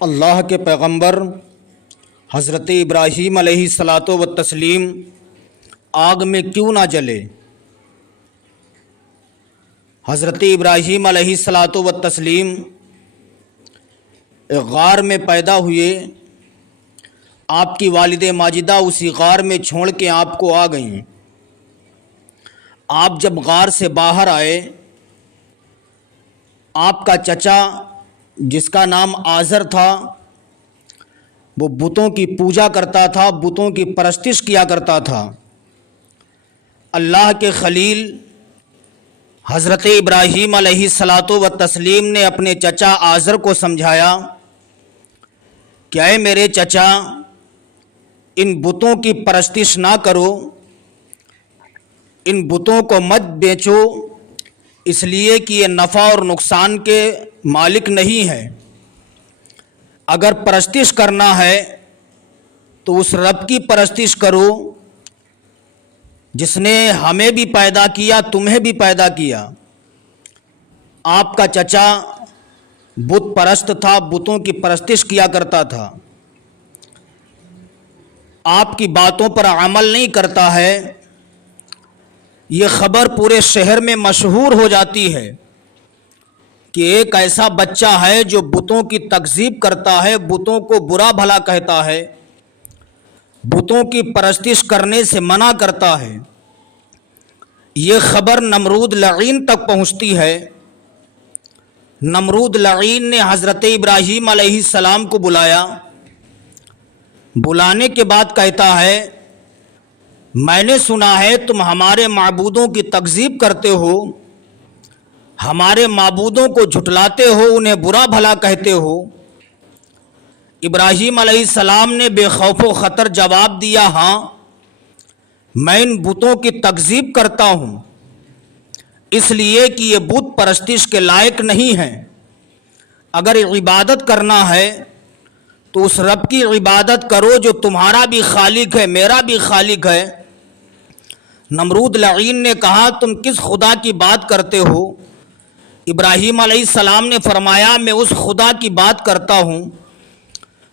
اللہ کے پیغمبر حضرت ابراہیم علیہ الصلاۃ والتسلیم آگ میں کیوں نہ جلے؟ حضرت ابراہیم علیہ الصلاۃ والتسلیم ایک غار میں پیدا ہوئے۔ آپ کی والد ماجدہ اسی غار میں چھوڑ کے آپ کو آ گئیں۔ آپ جب غار سے باہر آئے، آپ کا چچا جس کا نام آزر تھا وہ بتوں کی پوجا کرتا تھا، بتوں کی پرستش کیا کرتا تھا۔ اللہ کے خلیل حضرت ابراہیم علیہ الصلاۃ والتسلیم نے اپنے چچا آزر کو سمجھایا کہ اے میرے چچا، ان بتوں کی پرستش نہ کرو، ان بتوں کو مت بیچو، اس لیے کہ یہ نفع اور نقصان کے مالک نہیں ہے۔ اگر پرستش کرنا ہے تو اس رب کی پرستش کرو جس نے ہمیں بھی پیدا کیا، تمہیں بھی پیدا کیا۔ آپ کا چچا بت پرست تھا، بتوں کی پرستش کیا کرتا تھا، آپ کی باتوں پر عمل نہیں کرتا ہے۔ یہ خبر پورے شہر میں مشہور ہو جاتی ہے کہ ایک ایسا بچہ ہے جو بتوں کی تکذیب کرتا ہے، بتوں کو برا بھلا کہتا ہے، بتوں کی پرستش کرنے سے منع کرتا ہے۔ یہ خبر نمرود لعین تک پہنچتی ہے۔ نمرود لعین نے حضرت ابراہیم علیہ السلام کو بلایا۔ بلانے کے بعد کہتا ہے، میں نے سنا ہے تم ہمارے معبودوں کی تکذیب کرتے ہو، ہمارے معبودوں کو جھٹلاتے ہو، انہیں برا بھلا کہتے ہو۔ ابراہیم علیہ السلام نے بے خوف و خطر جواب دیا، ہاں میں ان بتوں کی تکذیب کرتا ہوں، اس لیے کہ یہ بت پرستش کے لائق نہیں ہیں۔ اگر عبادت کرنا ہے تو اس رب کی عبادت کرو جو تمہارا بھی خالق ہے، میرا بھی خالق ہے۔ نمرود لعین نے کہا، تم کس خدا کی بات کرتے ہو؟ ابراہیم علیہ السلام نے فرمایا، میں اس خدا کی بات کرتا ہوں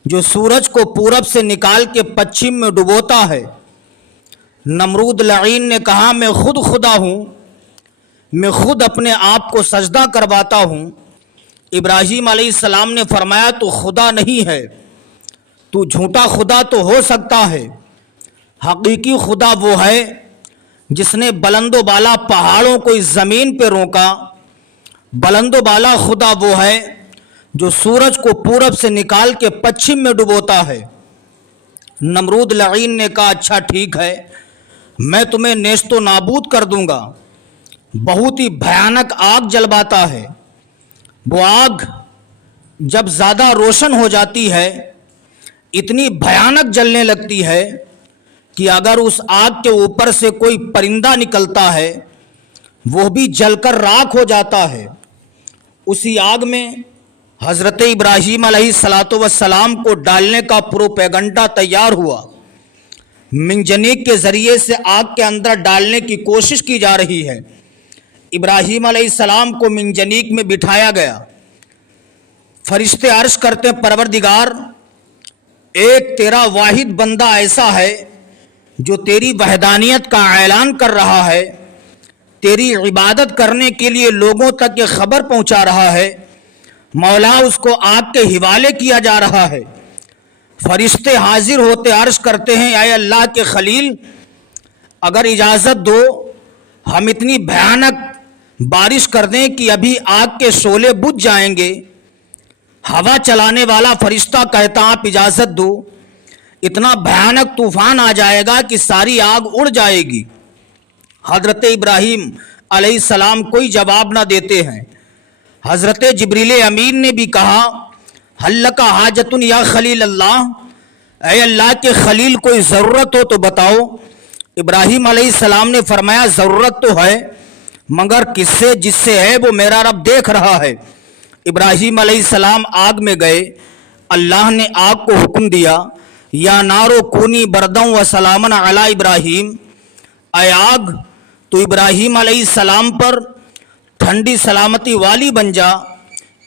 جو سورج کو پورب سے نکال کے پچھم میں ڈبوتا ہے۔ نمرود لعین نے کہا، میں خود خدا ہوں، میں خود اپنے آپ کو سجدہ کرواتا ہوں۔ ابراہیم علیہ السلام نے فرمایا، تو خدا نہیں ہے، تو جھوٹا خدا تو ہو سکتا ہے، حقیقی خدا وہ ہے جس نے بلند و بالا پہاڑوں کو اس زمین پہ روکا۔ بلند و بالا خدا وہ ہے جو سورج کو پورب سے نکال کے پچھم میں ڈبوتا ہے۔ نمرود لعین نے کہا، اچھا ٹھیک ہے، میں تمہیں نیست و نابود کر دوں گا۔ بہت ہی بھیانک آگ جلواتا ہے۔ وہ آگ جب زیادہ روشن ہو جاتی ہے اتنی بھیانک جلنے لگتی ہے کہ اگر اس آگ کے اوپر سے کوئی پرندہ نکلتا ہے وہ بھی جل کر راکھ ہو جاتا ہے۔ اسی آگ میں حضرت ابراہیم علیہ الصلاۃ والسلام کو ڈالنے کا پروپیگنڈا تیار ہوا۔ منجنیق کے ذریعے سے آگ کے اندر ڈالنے کی کوشش کی جا رہی ہے۔ ابراہیم علیہ السلام کو منجنیق میں بٹھایا گیا۔ فرشتے عرض کرتے، پروردگار، ایک تیرا واحد بندہ ایسا ہے جو تیری وحدانیت کا اعلان کر رہا ہے، تیری عبادت کرنے کے لیے لوگوں تک یہ خبر پہنچا رہا ہے، مولا اس کو آگ کے حوالے کیا جا رہا ہے۔ فرشتے حاضر ہوتے عرض کرتے ہیں، اے اللہ کے خلیل، اگر اجازت دو ہم اتنی بھیانک بارش کر دیں کہ ابھی آگ کے شعلے بجھ جائیں گے۔ ہوا چلانے والا فرشتہ کہتا، آپ اجازت دو، اتنا بھیانک طوفان آ جائے گا کہ ساری آگ اڑ جائے گی۔ حضرت ابراہیم علیہ السلام کوئی جواب نہ دیتے ہیں۔ حضرت جبریل امین نے بھی کہا، حل لک حاجۃ یا خلیل اللہ، اے اللہ کے خلیل کوئی ضرورت ہو تو بتاؤ۔ ابراہیم علیہ السلام نے فرمایا، ضرورت تو ہے مگر کس سے؟ جس سے ہے وہ میرا رب دیکھ رہا ہے۔ ابراہیم علیہ السلام آگ میں گئے۔ اللہ نے آگ کو حکم دیا، یا نارو کونی بردوں و سلامن علی ابراہیم، اے آگ تو ابراہیم علیہ السلام پر ٹھنڈی سلامتی والی بن جا،